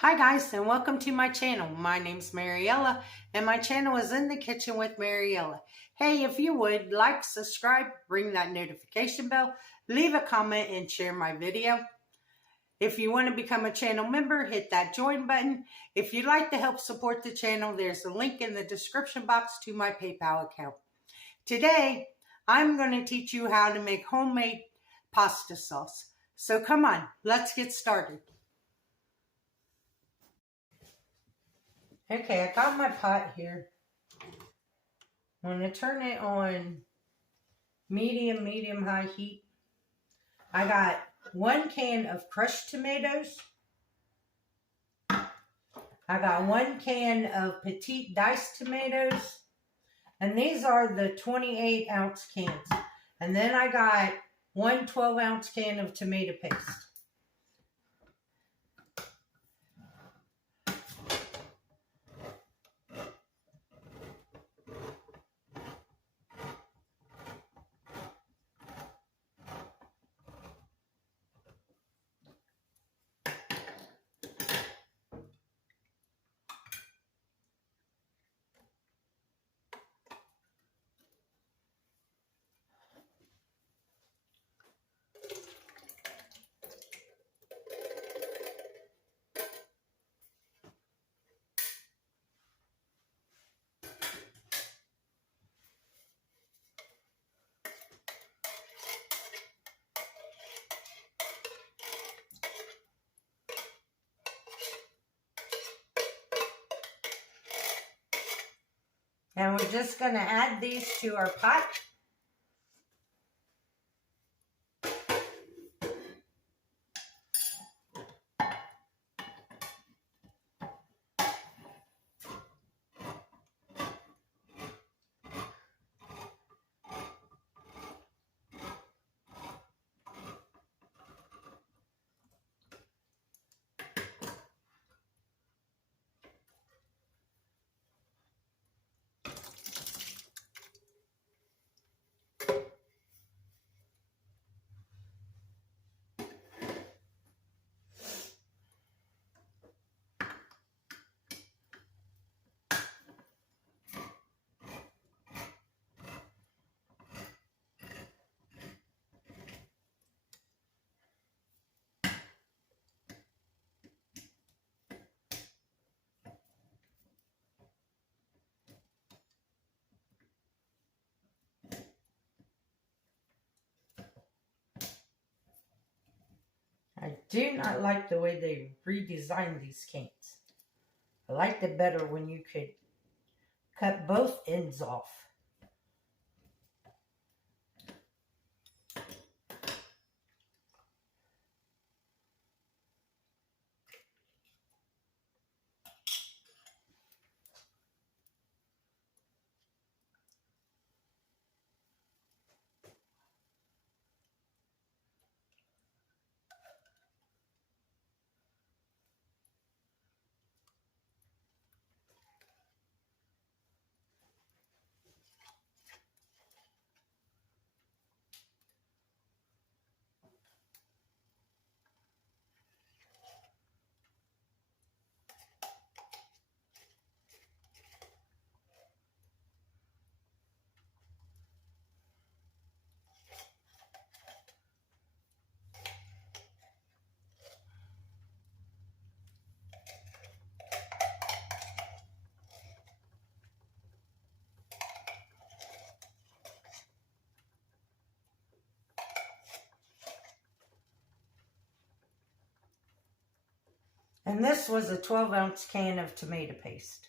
Hi guys, and welcome to my channel. My name's Mariella and my channel is In the Kitchen with Mariella. Hey, if you would like, subscribe, ring that notification bell, leave a comment and share my video. If you want to become a channel member, hit that join button. If you'd like to help support the channel, there's a link in the description box to my PayPal account. Today, I'm going to teach you how to make homemade pasta sauce. So come on, let's get started. Okay, I got my pot here. I'm going to turn it on medium high heat. I got 1 can of crushed tomatoes. I got 1 can of petite diced tomatoes. And these are the 28-ounce cans. And then I got 1 12-ounce can of tomato paste. And we're just going to add these to our pot. I do not like the way they redesigned these cans. I liked it better when you could cut both ends off. And this was a 12-ounce can of tomato paste.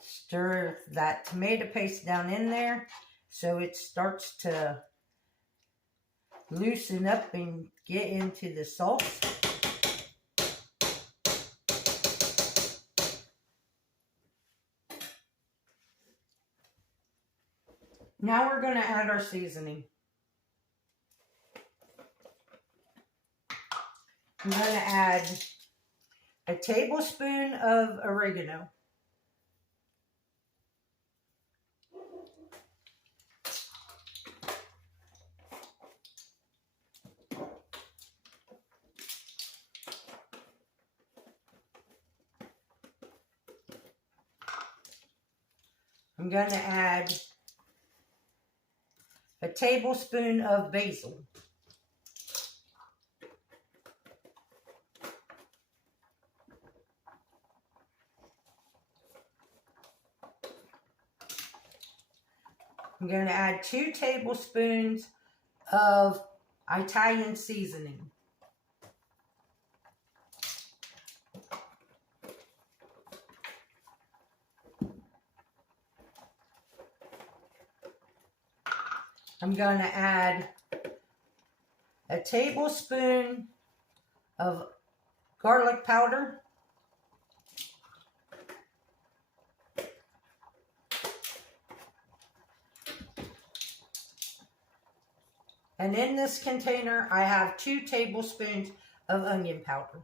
Stir that tomato paste down in there so it starts to loosen up and get into the sauce. Now we're going to add our seasoning. I'm going to add a tablespoon of oregano. I'm going to add a tablespoon of basil. I'm going to add 2 tablespoons of Italian seasoning. I'm going to add a tablespoon of garlic powder. And in this container, I have 2 tablespoons of onion powder.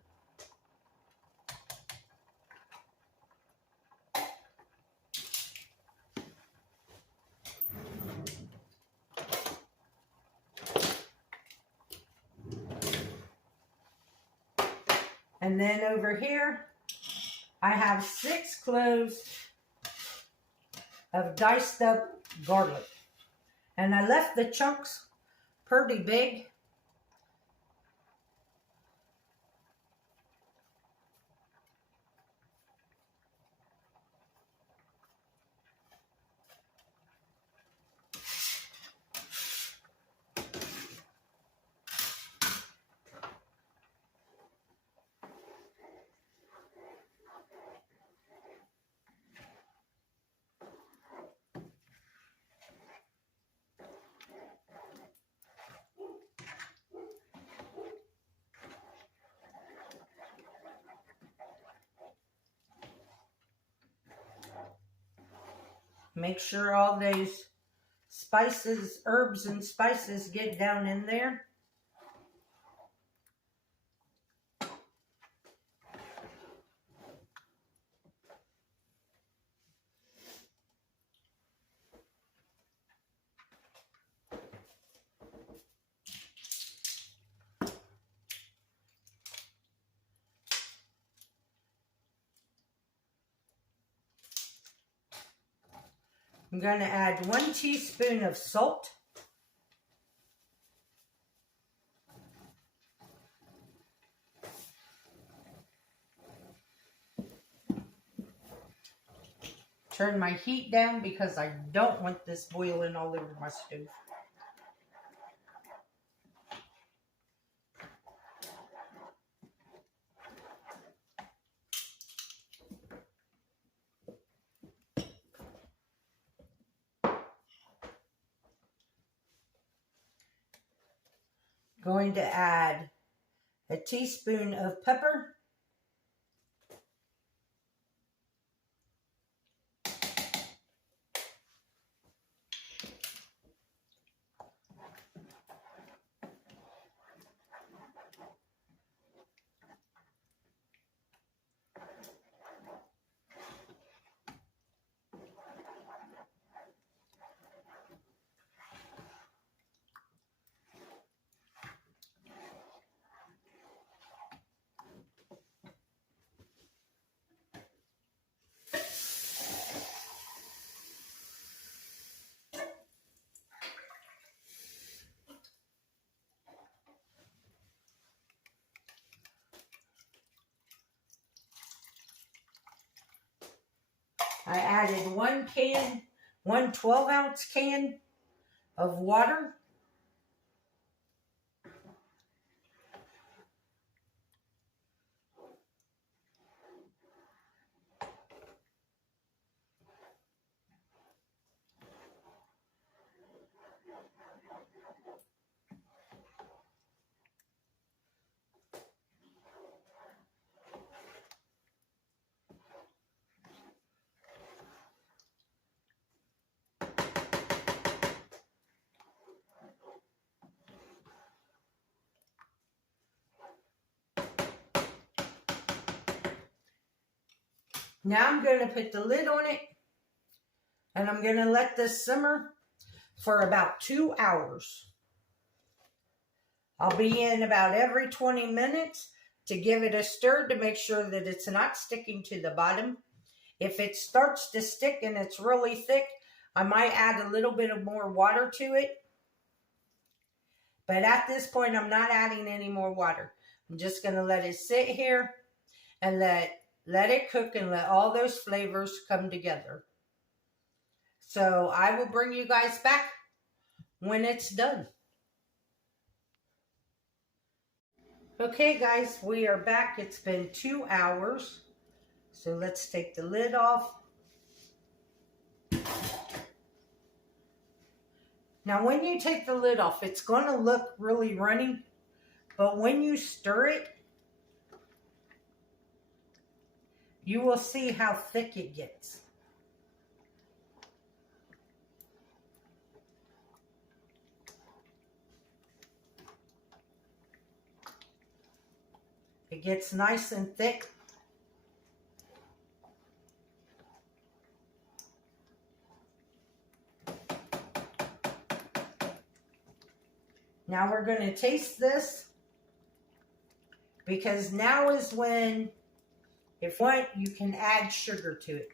And then over here, I have 6 cloves of diced up garlic. And I left the chunks pretty big. Make sure all those spices, herbs and spices get down in there. I'm going to add 1 teaspoon of salt. Turn my heat down because I don't want this boiling all over my stove. Going to add a teaspoon of pepper. I added 1 12-ounce can of water. Now I'm going to put the lid on it, and I'm going to let this simmer for about 2 hours. I'll be in about every 20 minutes to give it a stir to make sure that it's not sticking to the bottom. If it starts to stick and it's really thick, I might add a little bit of more water to it. But at this point, I'm not adding any more water. I'm just going to let it sit here and let it cook and let all those flavors come together. So I will bring you guys back when it's done. Okay guys, we are back. It's been 2 hours. So let's take the lid off. Now when you take the lid off, it's going to look really runny, but when you stir it, you will see how thick it gets. It gets nice and thick. Now we're going to taste this, because now is when, if what, you can add sugar to it.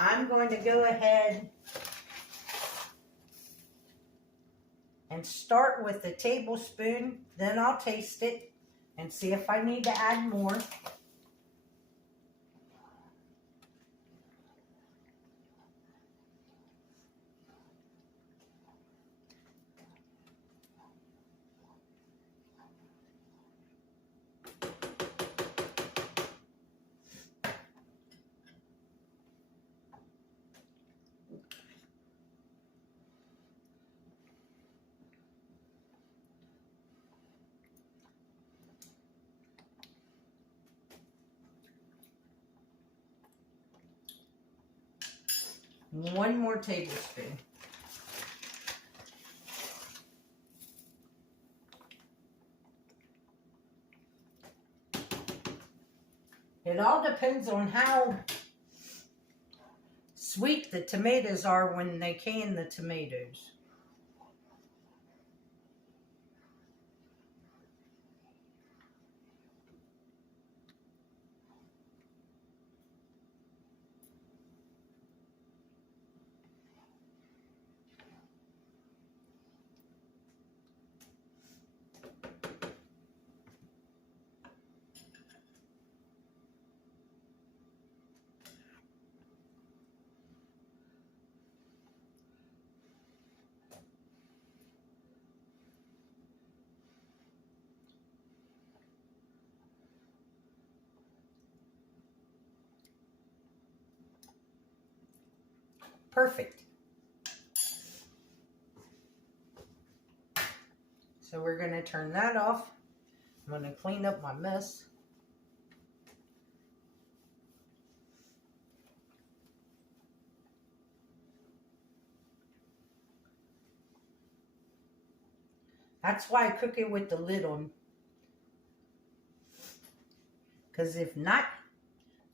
I'm going to go ahead and start with a tablespoon, then I'll taste it and see if I need to add more. One more tablespoon. It all depends on how sweet the tomatoes are when they can the tomatoes. Perfect. So we're going to turn that off. I'm going to clean up my mess. That's why I cook it with the lid on. Because if not,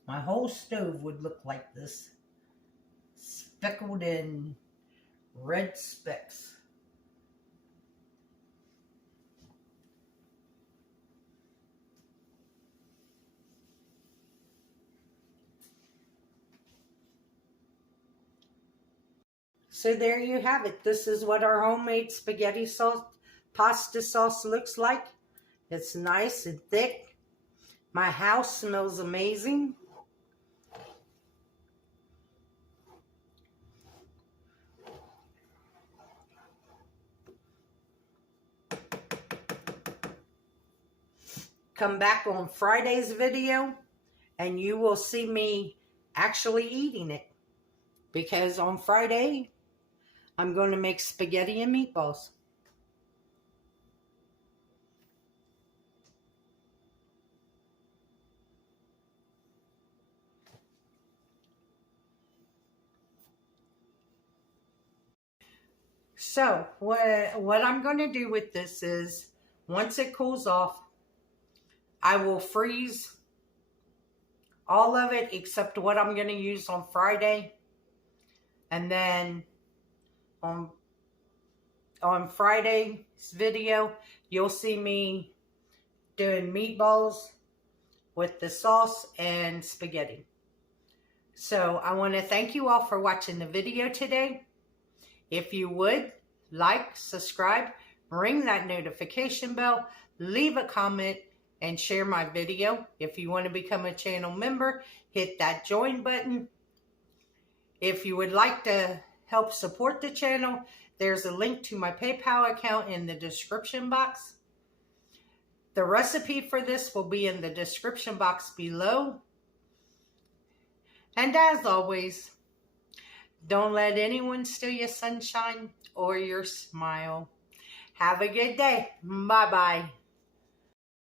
my whole stove would look like this. Speckled in red specks. So there you have it. This is what our homemade spaghetti sauce, pasta sauce looks like. It's nice and thick. My house smells amazing. Come back on Friday's video and you will see me actually eating it. because on Friday, I'm going to make spaghetti and meatballs. So what I'm going to do with this is, once it cools off, I will freeze all of it except what I'm going to use on Friday. And then on Friday's video, you'll see me doing meatballs with the sauce and spaghetti. So I want to thank you all for watching the video today. If you would, like, subscribe, ring that notification bell, leave a comment, and share my video. If you want to become a channel member, hit that join button. If you would like to help support the channel, there's a link to my PayPal account in the description box. The recipe for this will be in the description box below. And as always, don't let anyone steal your sunshine or your smile. Have a good day. Bye-bye.